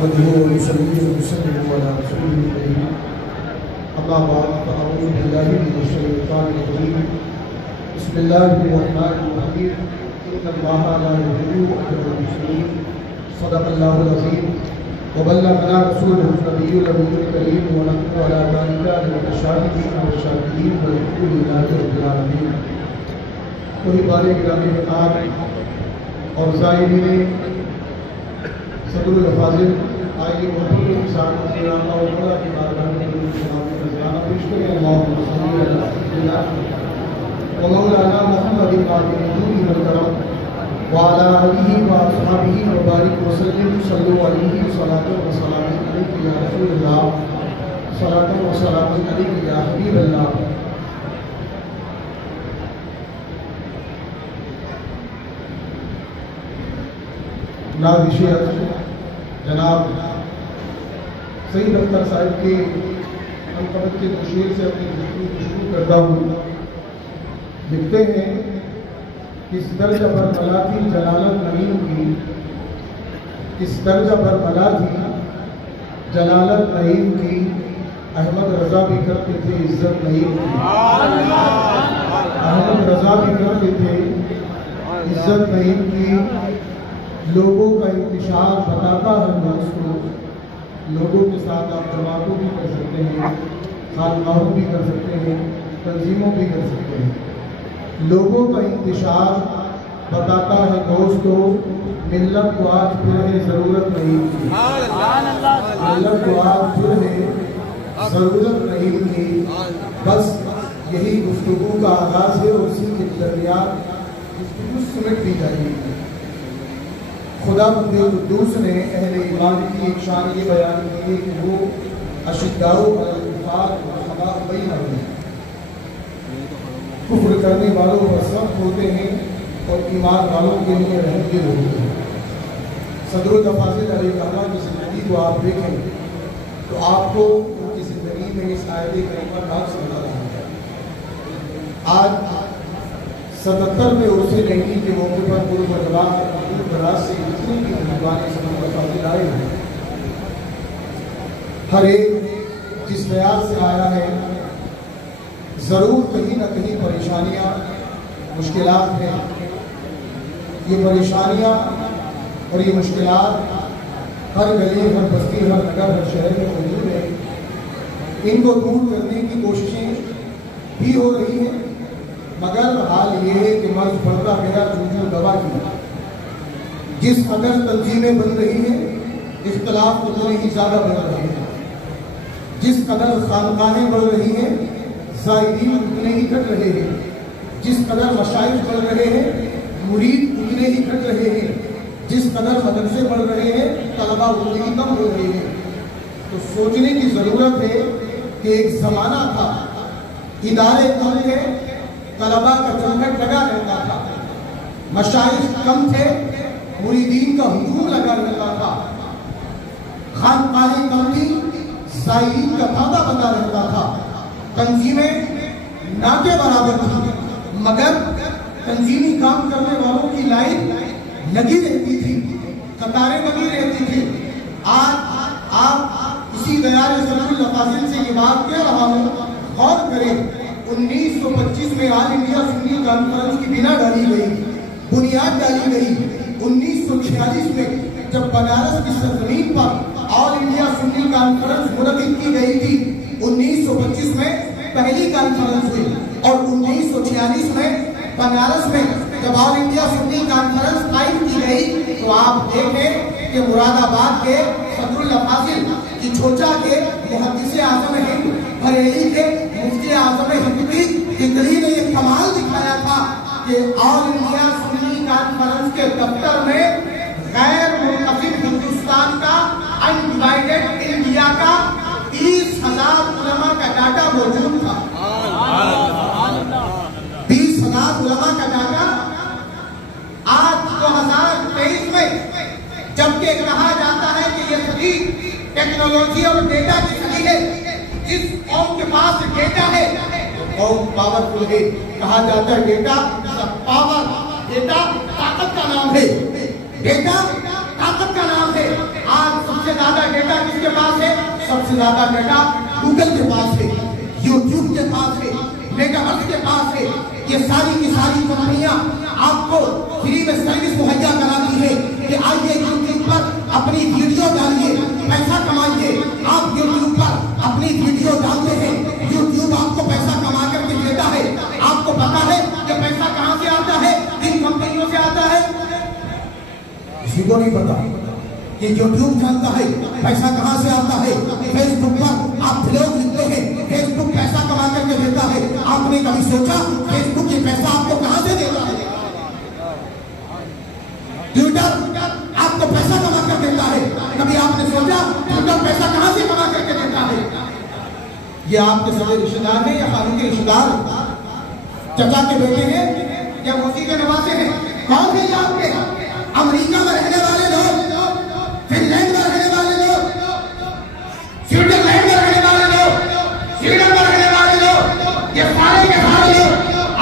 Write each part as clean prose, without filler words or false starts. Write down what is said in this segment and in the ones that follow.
नहमदुहु व नुसल्ली व नुसल्लिमु अला रसूलिल करीम। अम्मा बाद फ़अऊज़ु बिल्लाहि मिनश शैतानिर रजीम। बिस्मिल्लाहिर्रहमानिर्रहीम। इन्नल्लाहा ला युहिब्बु कुल्ला मुख्तालिन फ़ख़ूर। सदक़ल्लाहुल अज़ीम व बल्लगना रसूलुहुन नबियुल अमीनुल करीम व नहनु अला ज़ालिका मिनश शाहिदीन व शाकिरीन वल्हम्दुलिल्लाहि रब्बिल आलमीन। कोई बारे गिरामी वक़ार और ज़ाहिरीन सदरुल फाजिल आइए उर्दू के साथ अल्लाह की बारगाह में सलाम रज़ाना पेश करें। अल्लाहुम्मा सल्ली अला सय्यिदिना व मौलाना मुहम्मदिन वालिही व करम व अला आलिही व अस्हाबिही व बारिक व सल्लिम सल्लु अलैहि सलातन व सलामुन अलैका या रसूलल्लाह सलातन व सलामुन अलैका या हबीबल्लाह। नाज़िश जनाब सईद अख्तर साहब के अलकबत के तशरीर से अपनी गुफ्तगू शुरू करता हूँ। लिखते हैं इस दर्जा पर मला थी जलालत नईम की, इस दर्जा पर मला थी जलालत नईम की, अहमद रजा भी करते थे इज्जत नईम की, अहमद रजा भी करते थे इज्जत नईम की। लोगों का इंतशार बताता है दोस्तों, लोगों के साथ आप जमातों भी कर सकते हैं, खानकाहों भी कर सकते हैं, तंजीमों भी कर सकते हैं। लोगों का इंतशार बताता है दोस्तों, मिल्लत को आज फिर है ज़रूरत नहीं थी, मिल्लत को आज फिर है ज़रूरत नहीं थी। बस यही गुफ्तगू का आगाज़ है और उसी के दरमियान गुफ्तगू सिमट दी जाएगी। खुदा कुद्दूस ने अहले ईमान की एक शान ये बयान की है कि वो अशिद्दाउ अलल कुफ़ार रुहमाउ बैनहुम, कुफ्र करने वालों पर सख्त होते हैं और ईमान वालों के लिए रहमदिल होते हैं। सदरुल फाजिल अलैहिर्रहमा की ज़िंदगी को आप देखें तो आपको उनकी ज़िंदगी में इस आयत करीमा का समझ आता है। आज 77वें उर्से नई के मौके पर पूर्व जवाब से जितनी भी मेहरबानी आए हैं, हर एक जिस प्रयास से आया है जरूर कहीं ना कहीं परेशानियां मुश्किलात हैं। ये परेशानियां और ये मुश्किलात हर गली, हर बस्ती, हर नगर, हर शहर में मौजूद है। इनको दूर करने की कोशिशें भी हो रही हैं, मगर हाल ये है कि मर्ज बढ़ता गया जूझू दवा की। जिस कदर तंजीमें बन रही हैं, इख्तलाफ उतने ही ज़्यादा बढ़ रहे हैं। जिस कदर खानकाहें बढ़ रही हैं, ज़ायरीन उतने ही घट रहे हैं। जिस कदर मशाइख बढ़ रहे हैं, मुरीद उतने ही घट रहे हैं। जिस कदर मदरसे बढ़ रहे हैं, तलबा उतने ही कम हो रहे हैं। तो सोचने की ज़रूरत है कि एक ज़माना था, इदारे कम थे, तलबा का झंझट लगा रहता था, मशाइख कम थे, मुरीदीन का हुजूम लगा रहता था, खानकाहें कम थी, ज़ायरीन का तादा बना रहता था, तंजीमें ना के बराबर थी, मगर तंजीमी काम करने वालों की लाइन लगी रहती थी, कतारें लगी रहती थी। आज आप इसी दयाल सदरुल फाजिल से ये बात कह रहा हूँ, गौर करें। 1925 में ऑल इंडिया सुन्नी कॉन्फ्रेंस की बिना डाली गई, बुनियाद डाली गई। 1946 में जब बनारस की सरजमीन पर ऑल इंडिया सुन्नी कॉन्फ्रेंस मुनक़िद की गई थी, 1925 में पहली कॉन्फ्रेंस हुई और 1946 में बनारस में जब ऑल इंडिया सुन्नी कॉन्फ्रेंस कायम की गई तो आप देखें कि मुरादाबाद के सदरुल फाजिल की छोचा के मुहद्दिस आज़म हिंद, बरेली के मुफ्ती आज़म हिंद की तितली ने एक कमाल दिखाया था कि ऑल इंडिया सुन्नी कॉन्फ्रेंस के दफ्तर में गैर मुतफ़िक़ हिंदुस्तान का, अनडिवाइडेड इंडिया का 30,000 उलमा का डाटा मौजूद था। 20,000 उलमा का डाटा आज 2023 में, जबकि कहा जाता है कि ये सदी टेक्नोलॉजी और डेटा की सदी है। जिस कौम के पास डेटा है कौम पावरफुल है। कहा जाता है डेटा पावर, डेटा ताकत का नाम है, डेटा ताकत का नाम है। आज सबसे ज्यादा सबसे ज्यादा डाटा गूगल के पास है, यूट्यूब के पास है, मेगाहर्ट्ज के पास है। ये सारी की सारी कंपनियां आपको फ्री में सर्विस मुहैया कराती है कि आइए यूट्यूब पर अपनी वीडियो डालिए, पैसा कमाइए। आप यूट्यूब पर अपनी वीडियो डालते हैं, यूट्यूब आपको पैसा कमा करके देता है। आपको पता है कि पैसा कहां से आता है? इन कंपनियों से आता है। किसी को नहीं पता कि यूट्यूब जानता है पैसा कहां से आता है। फेसबुक पर आप ब्लॉग लिखते हैं, फेसबुक पैसा कमा करके देता है। आपने कभी सोचा फेसबुक ये पैसा आपको कहां से देता है? ट्विटर आपको पैसा कमा कर देता है। कभी आपने सोचा ट्विटर पैसा कहां से कमा करके देता है? ये आपके सगे रिश्तेदार हैं या खाली के रिश्तेदार, चचा के बेटे हैं या मोदी के नवासे हैं? कौन है आपके? अमेरिका में रहने वाले लोग, फिनलैंड में रहने वाले लोग, स्विट्जरलैंड में रहने वाले लोग, स्वीडन में रहने वाले लोग, ये सारे के सारे लोग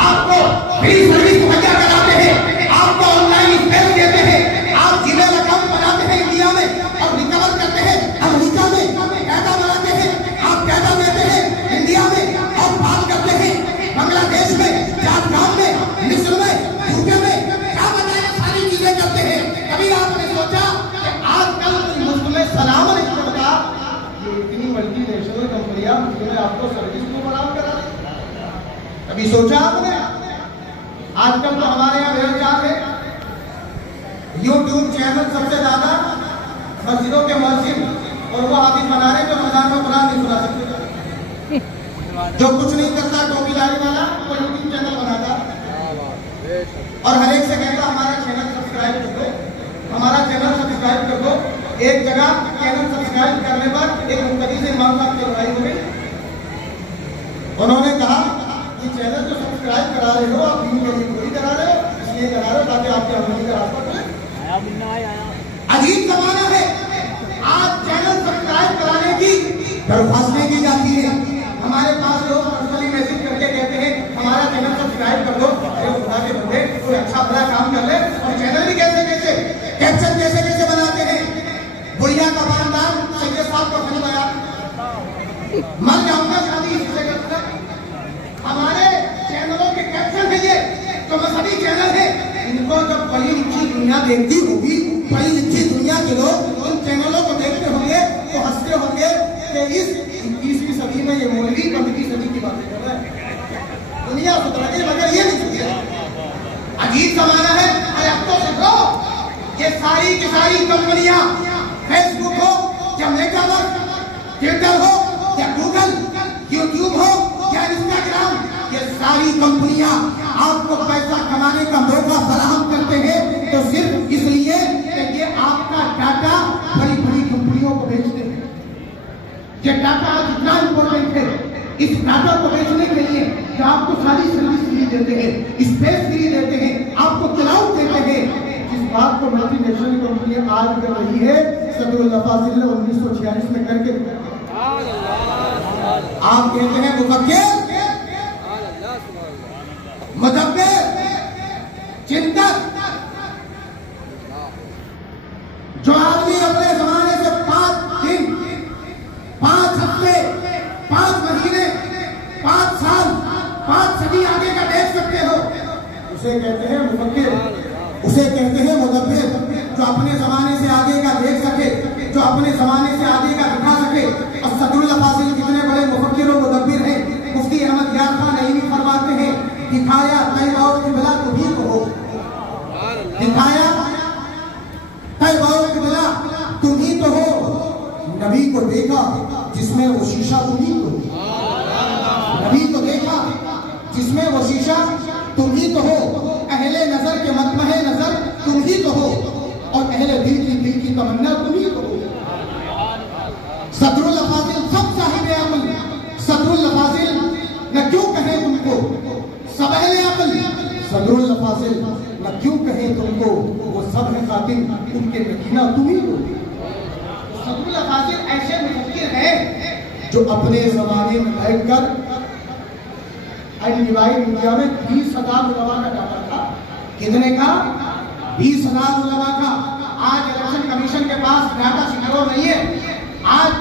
आपको फ्री सर्विस मुहैया कराते हैं, आपको ऑनलाइन स्पेस देते हैं। आप जीमेल अकाउंट बनाते हैं इंडिया में और रिकवर करते हैं अमेरिका में, डाटा बनाते हैं, आप डाटा देते हैं इंडिया में और बात करते हैं बांग्लादेश में, झारखंड में, मिस्र में, यूके में, क्या बताया सारी चीजें करते हैं। कभी आपने सोचा कि आजकल मुल्क में सलाम अलैकुम का ये इतनी मल्टीनेशनल कंपनियां जिन्होंने आपको सर्विस को बराबर करा दी? कभी सोचा आपने? आजकल तो हमारे यहाँ बेरोजगार है, यूट्यूब चैनल सबसे ज्यादा मस्जिदों के मुअज्जिन और वो हाफिज बना रहे जो रमजान में कुरान नहीं सुना सकते। जो कुछ नहीं करता टोपीदारी वाला वो यूट्यूब चैनल बनाता और हर एक से कहता हमारा चैनल सब्सक्राइब कर दो, हमारा चैनल सब्सक्राइब कर दो। एक जगह चैनल सब्सक्राइब करने पर एक मुक्तदी से इमाम साहब की लड़ाई हो गई। उन्होंने कहा कि चैनल जो सब्सक्राइब करा रहे हो आप दीन के लिए पूरी करा रहे हो, इसलिए करा रहे हो ताकि आपके अमली का रास्ता खुले। अजीब जमाना है, आज चैनल सब्सक्राइब कराने की दरख्वास्तें की जाती है। हमारे पास लोग पर्सनली मैसेज करके कहते हैं हमारा चैनल सब्सक्राइब कर दो। अरे खुदा के बंदे कोई अच्छा बड़ा काम कर ले और चैनल भी कैसे कैसे कैप्शन कैसे कैसे बनाते हैं। बुढ़िया का बारदार सैयद साहब का फिल्म आया, मर जाऊंगा शादी इसी जगह पर। हमारे चैनलों के कैप्शन है ये तो मजहबी चैनल है। इनको जब पढ़ी लिखी दुनिया देखती होगी, पढ़ी लिखी दुनिया के लोग इन चैनलों को देखते होंगे तो हंसते होंगे कि इस 21वीं सदी में ये मौलवी 15वीं सदी की बातें कर रहा है। दुनिया सुधर गई मगर ये नहीं सुधरी। अजीब जमाना है। अरे अब तो सुधरो। ये सारी की सारी कंपनियां, फेसबुक हो या मेटावर्स, ट्विटर हो या गूगल, यूट्यूब हो या इंस्टाग्राम, ये सारी कंपनियां आपको पैसा कमाने का मौका फराहम करते हैं तो सिर्फ इसलिए कि ये आपका डाटा बड़ी बड़ी कंपनियों को बेचते हैं। ये डाटा आज इतना इंपॉर्टेंट है, इस डाटा को बेचने के लिए कि आपको सारी सर्विस फ्री देते हैं, स्पेस फ्री देते हैं, आपको क्लाउड देते हैं। जिस बात को मल्टीनेशनल कंपनियां आज कर रही है सदरुल फाजिल ने 1946 में करके आप कहते हैं मुफक्किर, मुदब्बिर, चिंतक, जो आदमी अपने जमाने से 5 दिन, 5 हफ्ते, 5 महीने, 5 साल, 5 सदी आगे का देख सकते हो, उसे कहते हैं मुफक्किर, उसे कहते हैं मुदब्बिर। जो अपने जमाने से आगे का देख सके, जो अपने जमाने से आगे का दिखा सके। और सदरुल फाजिल कितने बड़े मुफक्किर और मुदब्बिर हैं। मुफ्ती अहमद यार खान नईमी फरमाते हैं दिखाया तैबाओ किबला तुम्ही को हो, दिखाया तैबाओ किबला तुम्ही तो हो, नबी को देखा जिसमें वो शीशा तुम्ही तो हो, नबी को देखा जिसमें वो शीशा तुम्ही तो हो, अहले नजर के मतमहे नजर तुम ही तो हो और अहले दिल की तमन्ना तुम ही तो हो। सदरुल फाजिल सब साहिब अमल, सदरुल फाजिल न क्यों कहे तुमको सब अहले अमल, सदरुल फाजिल न क्यों कहे तुमको वो सब है खातिम, उनके नगीना तुम ही हो। सदरुल फाजिल ऐसे मुफक्किर हैं जो अपने जमाने में बैठकर डिवाइड इंडिया में 20,000 उलमा का डाटा था। कितने का? 20,000 उलमा का। आज इलेक्शन कमीशन के पास डाटा शिकारो नहीं है। आज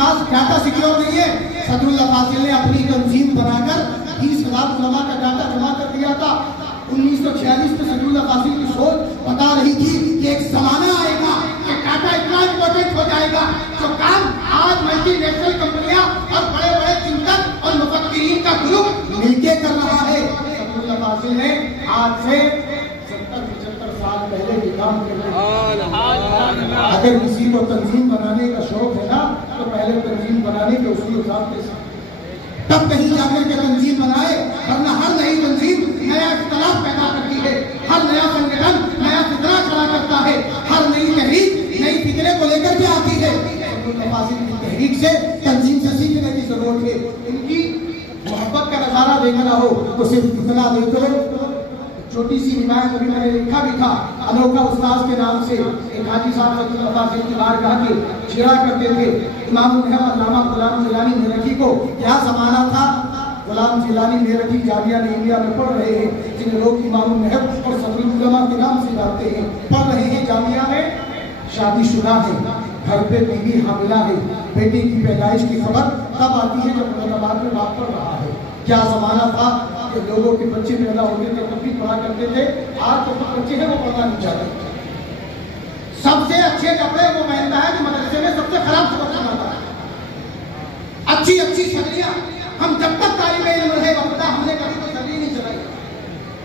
पास डाटा सिक्योर नहीं है। सदरुल्लाह फाजिल ने अपनी तंजीम बनाकर 20,000 उलमा का डाटा जमा कर दिया था। 1946 में सदरुल्लाह फाजिल की सोच बता रही थी कि एक जमाना आएगा कि डाटा इतना इंपॉर्टेंट हो जाएगा जो काम आज मल्टीनेशनल कंपनियां और बड़े बड़े चिंतक और मुफक्किरीन का ग्रुप मिलके कर रहा है। सदरुल्लाह फाजिल ने आज से 70-75 साल पहले ये काम किया। अगर किसी को तंजीम बनाने का शौक है ना तो पहले तंजीम बनाने के उसूल जानते हैं, तब कहीं जाकर के तंजीम बनाए, वरना हर नई तंजीम नया इख्तिलाफ पैदा करती है, हर नया संगठन नया फितरा खड़ा करता है, हर नई तहरीक नई फितरे को लेकर के आती है। फासिल की तहरीक से तंजीम से सीखने की जरूरत है। इनकी मोहब्बत का नजारा देखना हो तो सिर्फ इतना देखो, छोटी सी रिवायत अभी मैंने लिखा भी था, अनोखा उस्ताद के नाम से एक हाजी साहब सदरुल्लाह फाजिल की बारगाह के छेड़ा करते थे। इमाम अल्लामा गुलाम जिलानी मेरठी को क्या जमाना था, गुलाम जिलानी मेरठी जामिया इंडिया में पढ़ रहे हैं, जिन लोग इमाम महब और सदरुल उलमा के नाम से जानते हैं, पढ़ रहे हैं जामिया में, शादीशुदा है, घर पे बीवी हामिला है, बेटे की पैदाइश की खबर तब आती है जब मुसलमान में बात पढ़ रहा है। क्या जमाना था कि लोगों के बच्चे पैदा होते थे तब भी पढ़ा करते थे, आज तो बच्चे हैं वो पढ़ना नहीं चाहते। सबसे अच्छे कपड़े वो पहनता है कि मदरसे में सबसे खराब सबक सुनाता है। अच्छी अच्छी सदरियां, हम जब तक तालीम इल्म रहे वक्त हमने कभी कोई सदरी नहीं चलाई।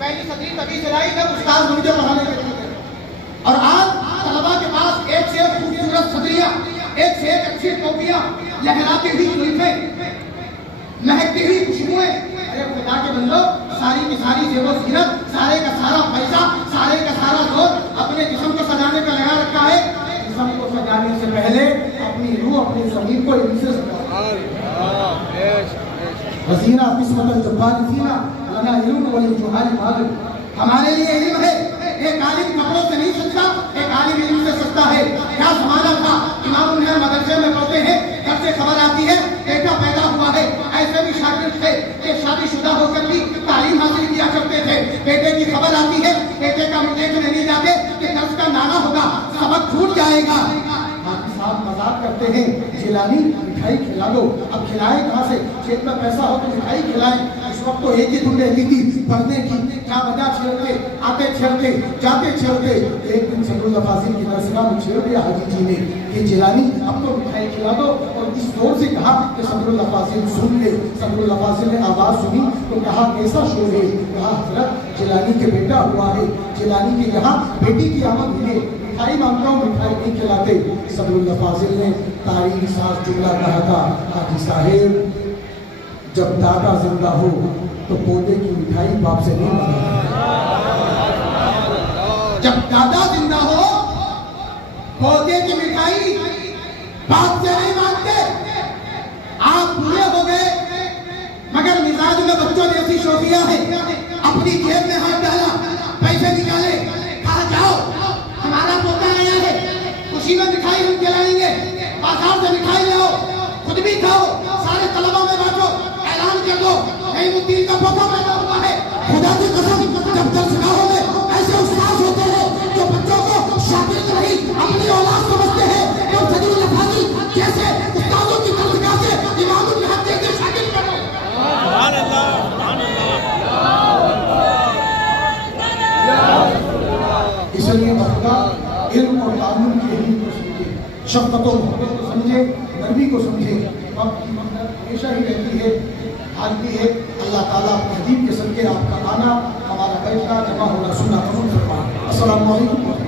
पहली सदरी तभी चलाई जब उस्ताद मुझे पढ़ाने के लिए, और आज तलबा के पास एक से एक खूबसूरत सदरियां, एक से एक अच्छी टोपियां, लहराती हुई जुल्फें, महकती हुई खुशबुएं। अरे खुदा के बंदो, सारी की सारी जेबो जीरत, सारे का सारा पैसा, सारे का सारा जोर अपने जिस्म को सजाने का लगा रखा है। जिस्म को सजाने से पहले अपनी रूह, अपनी ज़मीन को इनसे सजाओ। वसीना किस्मत जब्बार सीना लना इल्म वली जुहाल मालूम। हमारे लिए इल्म है, एक आलिम कपड़ों से नहीं सजता, एक आलिम इल्म से सजता है। क्या जमाना था, इमाम मदरसे में पढ़ते हैं, घर से खबर आती है बेटा पैदा हुआ है। ऐसे भी शागिर्द थे कि शादीशुदा होकर भी तालीम हासिल किया करते थे। बेटे की खबर आती है, बेटे का देख नहीं जाते कि दर्स का नाना होगा, सबक छूट जाएगा। साहब मजाक करते हैं, जिलानी मिठाई खिला दो। अब खिलाए कहाँ से, जेब में पैसा हो तो मिठाई खिलाए। इस वक्त तो एक ही धुन रहती थी पढ़ने की, क्या वजह छेड़ते, आते छेड़ते, जाते छेड़ते। एक दिन सदरुल्लाह फाजिल की दरसगाह में छेड़ दिया हाजी जी ने कि जिलानी अब तो मिठाई खिला दो, और इस जोर से कहा कि सदरुल्लाह फाजिल सुन ले। सदरुल्लाह फाजिल ने आवाज सुनी तो कहा कैसा शोर है, कहा हजरत जिलानी के बेटा हुआ है, जिलानी के यहाँ बेटी की आमद हुई है, मिठाई मांगता हूँ, मिठाई नहीं खिलाते। सदरुल्लाह फाजिल ने तारीख साथ जुमला कहा था, हाजी साहेब जब दादा जिंदा हो तो पोते की मिठाई बाप से नहीं मांगते। जब दादा जिंदा हो पोते की मिठाई बाप से नहीं मांगते। आप पूरे हो गए मगर मिजाज में बच्चों जैसी शोभिया है। अपनी जेब में हाथ डाला, पैसे निकाले, कहा जाओ हमारा पोता आया है, खुशी में मिठाई हम खिलाएंगे, बाजार से मिठाई लाओ, खुद भी खाओ, सारे तलबा में बांटो, ऐलान कर दो नईमुद्दीन का पोता पैदा हुआ है। खुदा की कसम जब दरसगाहों में ऐसे उस्ताद होते हैं जो बच्चों को शागिर्द नहीं अपनी औलाद समझते हैं, तो सदरुल्लाह फाजिल जैसे उस्तादों की दरसगाह से इमामुल महब के शागिर्द बनो। सुभान अल्लाह, सुभान अल्लाह। इसलिए मसला इल्म और कानून की अहमियत को समझे, शफ़क़त और मोहब्बत को समझे, नरमी को समझे। वक्त की मकदर हमेशा ही रहती है, आज भी है। अल्लाह ताला अपने हबीब के सदके आपका आना, हमारा बैठना, जमा होना, सुनना कबूल फरमाए। अस्सलामु अलैकुम।